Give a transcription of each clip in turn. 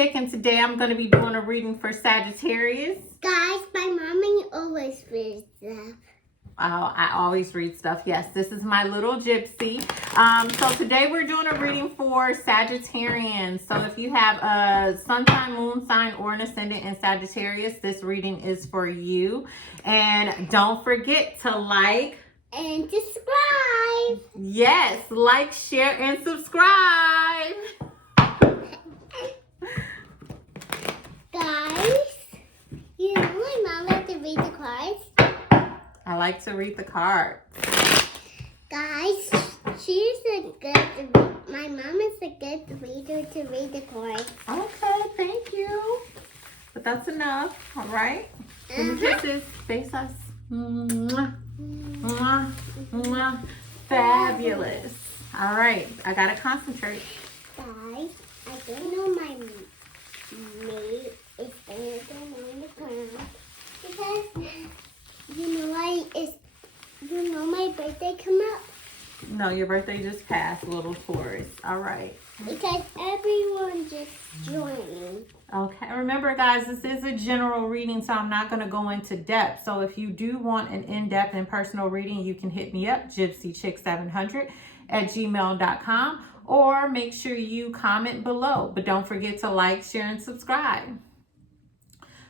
Chick, and today I'm going to be doing a reading for Sagittarius. Guys, my mommy always reads stuff. Oh, I always read stuff. Yes, this is my little Gypsy. So today we're doing a reading for Sagittarians. So if you have a sun sign, moon sign, or an ascendant in Sagittarius, this reading is for you. And don't forget to like and subscribe. Yes, like, share, and subscribe. Guys, you know my mom likes to read the cards. I like to read the cards. Guys, my mom is a good reader to read the cards. Okay, thank you. But that's enough, all right? Give me kisses. Face us. Mwah. Mwah. Mwah. Fabulous. All right, I gotta concentrate. Guys, I don't know my mate is going to on the ground because you know my birthday come up. No, your birthday just passed, little Taurus. All right. Because everyone just joined me. Okay, remember guys, this is a general reading, so I'm not going to go into depth. So if you do want an in-depth and personal reading, you can hit me up, gypsychick700@gmail.com, or make sure you comment below. But don't forget to like, share, and subscribe.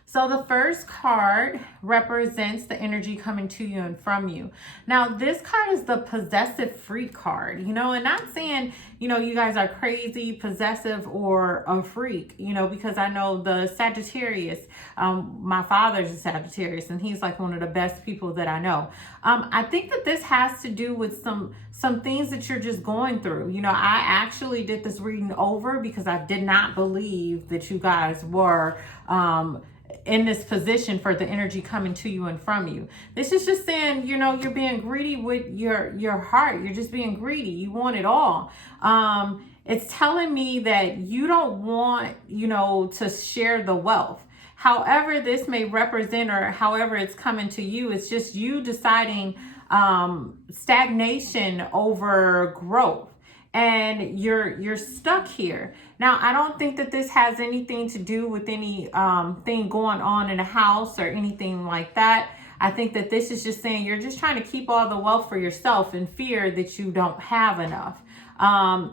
So the first card represents the energy coming to you and from you. Now, this card is the possessive freak card, and not saying, you guys are crazy, possessive, or a freak, because I know the Sagittarius, my father's a Sagittarius, and he's like one of the best people that I know. I think that this has to do with some things that you're just going through. I actually did this reading over because I did not believe that you guys were, in this position for the energy coming to you and from you. This is just saying, you're being greedy with your heart. You're just being greedy. You want it all. It's telling me that you don't want, to share the wealth. However this may represent or however it's coming to you, it's just you deciding stagnation over growth. And you're stuck here. Now, I don't think that this has anything to do with any thing going on in a house or anything like that. I think that this is just saying you're just trying to keep all the wealth for yourself in fear that you don't have enough.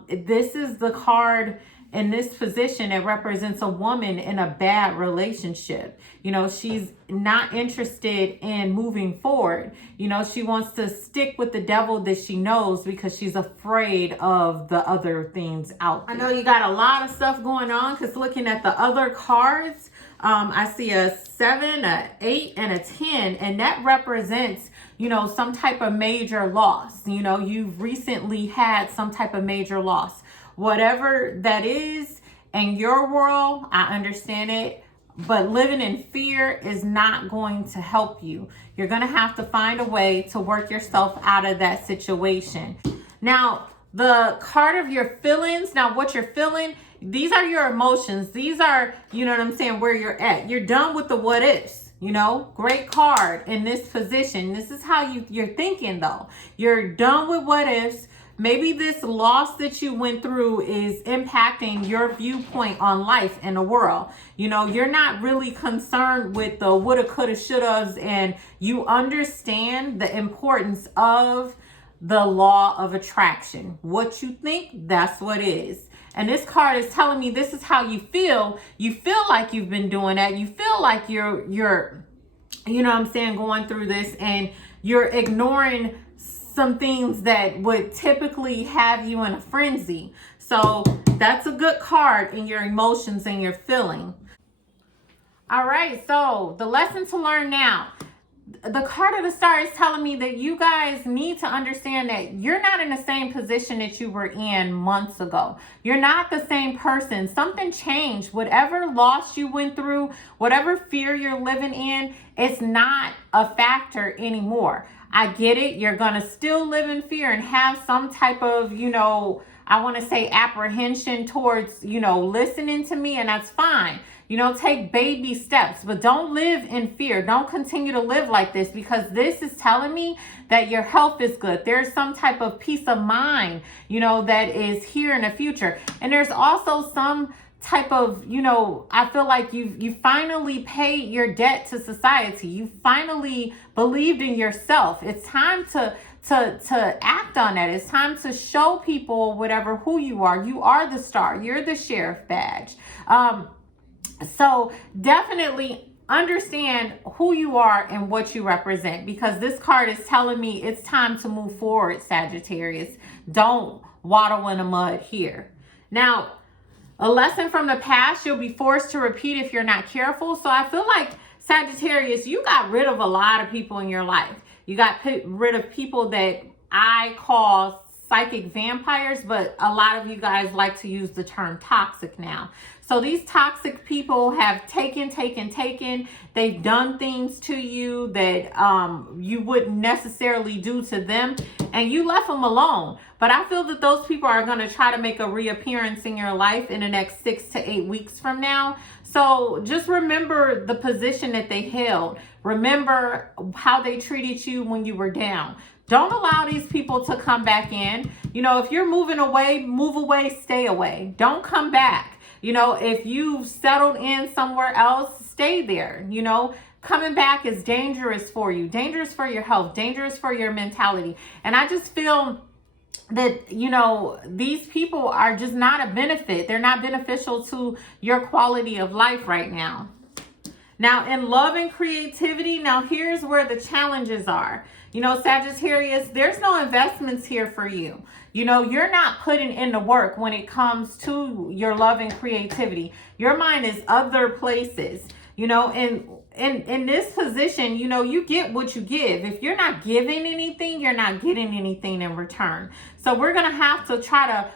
This is the card in this position. It represents a woman in a bad relationship. She's not interested in moving forward. She wants to stick with the devil that she knows because she's afraid of the other things out there. I know you got a lot of stuff going on because looking at the other cards, I see a 7, a 8, and a 10, and that represents, some type of major loss. You've recently had some type of major loss. Whatever that is in your world, I understand it, but living in fear is not going to help you. You're going to have to find a way to work yourself out of that situation. Now, the card of your feelings, now what you're feeling, these are your emotions. These are, where you're at. You're done with the what ifs. Great card in this position. This is how you're thinking though. You're done with what ifs. Maybe this loss that you went through is impacting your viewpoint on life and the world. You're not really concerned with the woulda, coulda, shouldas, and you understand the importance of the law of attraction. What you think, that's what is. And this card is telling me this is how you feel. You feel like you've been doing that. You feel like you're going through this, and you're ignoring some things that would typically have you in a frenzy. So that's a good card in your emotions and your feeling. All right, so the lesson to learn now. The card of the star is telling me that you guys need to understand that you're not in the same position that you were in months ago. You're not the same person. Something changed. Whatever loss you went through, whatever fear you're living in, it's not a factor anymore. I get it. You're going to still live in fear and have some type of, I want to say apprehension towards, listening to me, and that's fine. Take baby steps, but don't live in fear. Don't continue to live like this, because this is telling me that your health is good. There's some type of peace of mind, that is here in the future. And there's also some type of, I feel like you finally paid your debt to society. You finally believed in yourself. It's time to act on that. It's time to show people whatever who you are. You are the star. You're the sheriff badge. So definitely understand who you are and what you represent, because this card is telling me it's time to move forward, Sagittarius. Don't waddle in the mud here. Now, a lesson from the past you'll be forced to repeat if you're not careful. So I feel like, Sagittarius, you got rid of a lot of people in your life. You got rid of people that I call psychic vampires, but a lot of you guys like to use the term toxic now. So these toxic people have taken. They've done things to you that you wouldn't necessarily do to them, and you left them alone. But I feel that those people are going to try to make a reappearance in your life in the next 6 to 8 weeks from now. So just remember the position that they held. Remember how they treated you when you were down. Don't allow these people to come back in. If you're moving away, move away, stay away. Don't come back. If you've settled in somewhere else, stay there. Coming back is dangerous for you, dangerous for your health, dangerous for your mentality. And I just feel that, these people are just not a benefit. They're not beneficial to your quality of life right now. Now, in love and creativity, now here's where the challenges are. Sagittarius, there's no investments here for you. You're not putting in the work when it comes to your love and creativity. Your mind is other places, and in this position, you get what you give. If you're not giving anything, you're not getting anything in return. So we're going to have to try to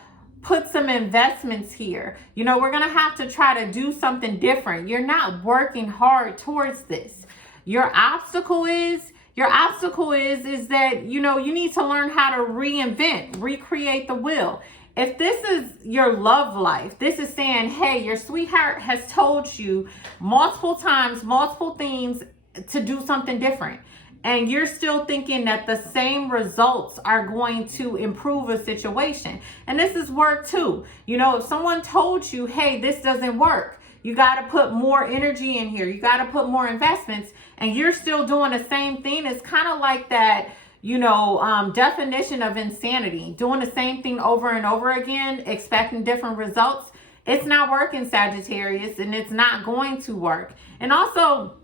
put some investments here. We're going to have to try to do something different. You're not working hard towards this. Your obstacle is that, you need to learn how to reinvent, recreate the wheel. If this is your love life, this is saying, hey, your sweetheart has told you multiple times, multiple things to do something different. And you're still thinking that the same results are going to improve a situation. And this is work too. If someone told you, hey, this doesn't work, you got to put more energy in here. You got to put more investments, and you're still doing the same thing. It's kind of like that, definition of insanity, doing the same thing over and over again, expecting different results. It's not working, Sagittarius, and it's not going to work. And also,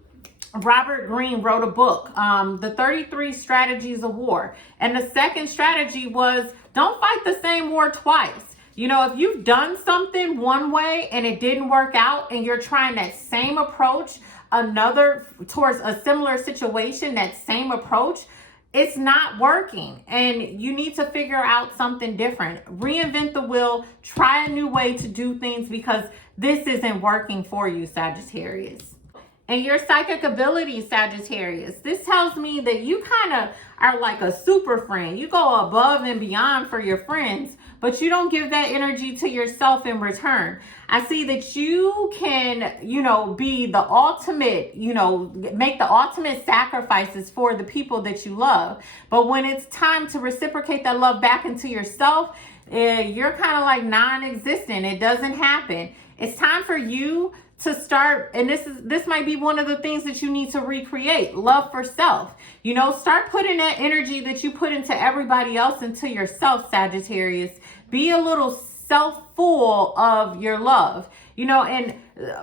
Robert Greene wrote a book, The 33 Strategies of War. And the second strategy was, don't fight the same war twice. If you've done something one way and it didn't work out, and you're trying that same approach towards a similar situation, that same approach, it's not working. And you need to figure out something different. Reinvent the wheel, try a new way to do things, because this isn't working for you, Sagittarius. And your psychic ability, Sagittarius, this tells me that you kind of are like a super friend. You go above and beyond for your friends, but you don't give that energy to yourself in return. I see that you can, be the ultimate, make the ultimate sacrifices for the people that you love. But when it's time to reciprocate that love back into yourself, you're kind of like non-existent. It doesn't happen. It's time for you to start, and this might be one of the things that you need to recreate, love for self. Start putting that energy that you put into everybody else into yourself, Sagittarius. Be a little self-full of your love. And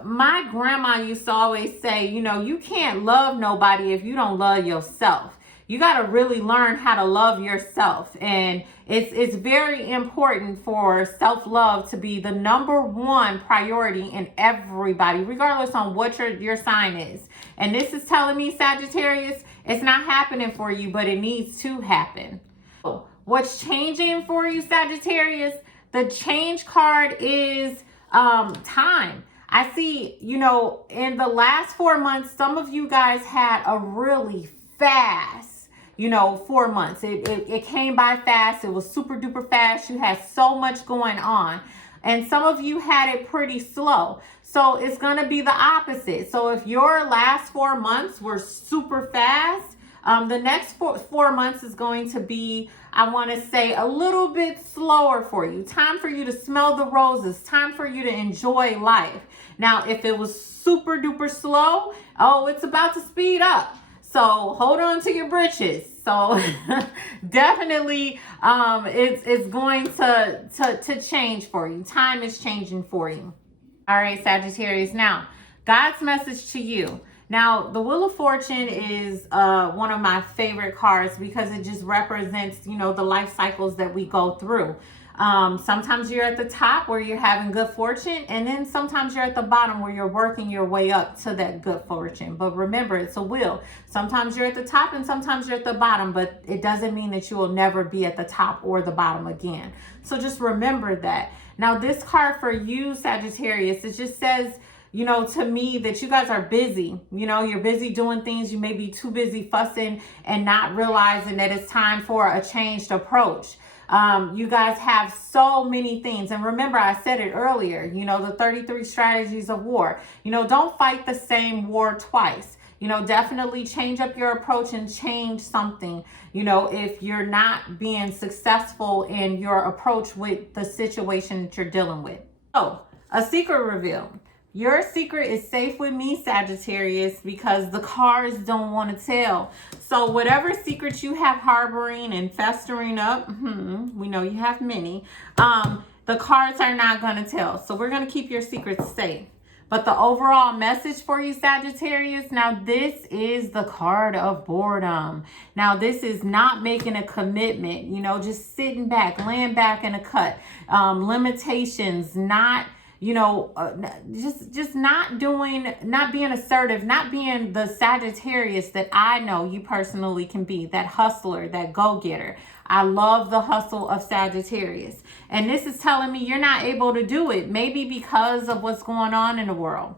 my grandma used to always say, you can't love nobody if you don't love yourself. You got to really learn how to love yourself. And it's very important for self-love to be the number one priority in everybody, regardless on what your sign is. And this is telling me, Sagittarius, it's not happening for you, but it needs to happen. What's changing for you, Sagittarius? The change card is time. I see, in the last 4 months, some of you guys had a really fast 4 months. It came by fast. It was super duper fast. You had so much going on. And some of you had it pretty slow. So it's going to be the opposite. So if your last 4 months were super fast, The next 4 months is going to be, I want to say, a little bit slower for you. Time for you to smell the roses. Time for you to enjoy life. Now, if it was super duper slow, oh, it's about to speed up. So hold on to your britches. So definitely it's going to change for you. Time is changing for you. All right, Sagittarius. Now, God's message to you. Now, the Wheel of Fortune is one of my favorite cards because it just represents, you know, the life cycles that we go through. Sometimes you're at the top where you're having good fortune, and then sometimes you're at the bottom where you're working your way up to that good fortune. But remember, it's a wheel. Sometimes you're at the top and sometimes you're at the bottom, but it doesn't mean that you will never be at the top or the bottom again. So just remember that. Now, this card for you, Sagittarius, it just says, you know, to me that you guys are busy. You know, you're busy doing things. You may be too busy fussing and not realizing that it's time for a changed approach. You guys have so many things. And remember, I said it earlier, you know, the 33 strategies of war. You know, don't fight the same war twice. You know, definitely change up your approach and change something, you know, if you're not being successful in your approach with the situation that you're dealing with. So, a secret reveal. Your secret is safe with me, Sagittarius, because the cards don't want to tell. So whatever secrets you have harboring and festering up, we know you have many, the cards are not going to tell. So we're going to keep your secrets safe. But the overall message for you, Sagittarius, now this is the card of boredom. Now this is not making a commitment, you know, just sitting back, laying back in a cut, limitations, not, you know, just not being assertive, not being the Sagittarius that I know you personally can be, that hustler, that go-getter. I love the hustle of Sagittarius. And this is telling me you're not able to do it, maybe because of what's going on in the world.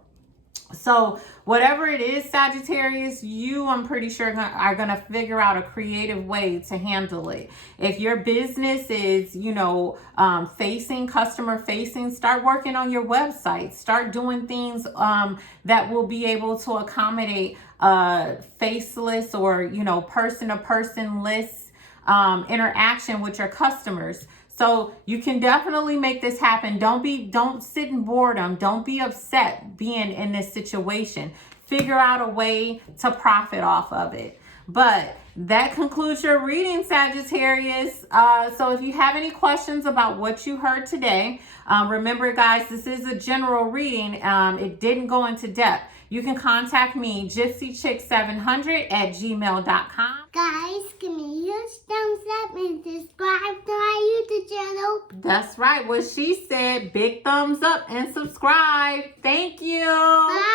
So whatever it is, Sagittarius, you, I'm pretty sure, are going to figure out a creative way to handle it. If your business is, you know, customer facing, start working on your website. Start doing things that will be able to accommodate faceless or, you know, person-to-person lists, interaction with your customers. So you can definitely make this happen. Don't sit in boredom. Don't be upset being in this situation. Figure out a way to profit off of it. But that concludes your reading, Sagittarius. So if you have any questions about what you heard today, remember, guys, this is a general reading. It didn't go into depth. You can contact me, gypsychick700@gmail.com. Guys, give me a huge thumbs up and subscribe to our YouTube channel. That's right. What she said, big thumbs up and subscribe. Thank you. Bye.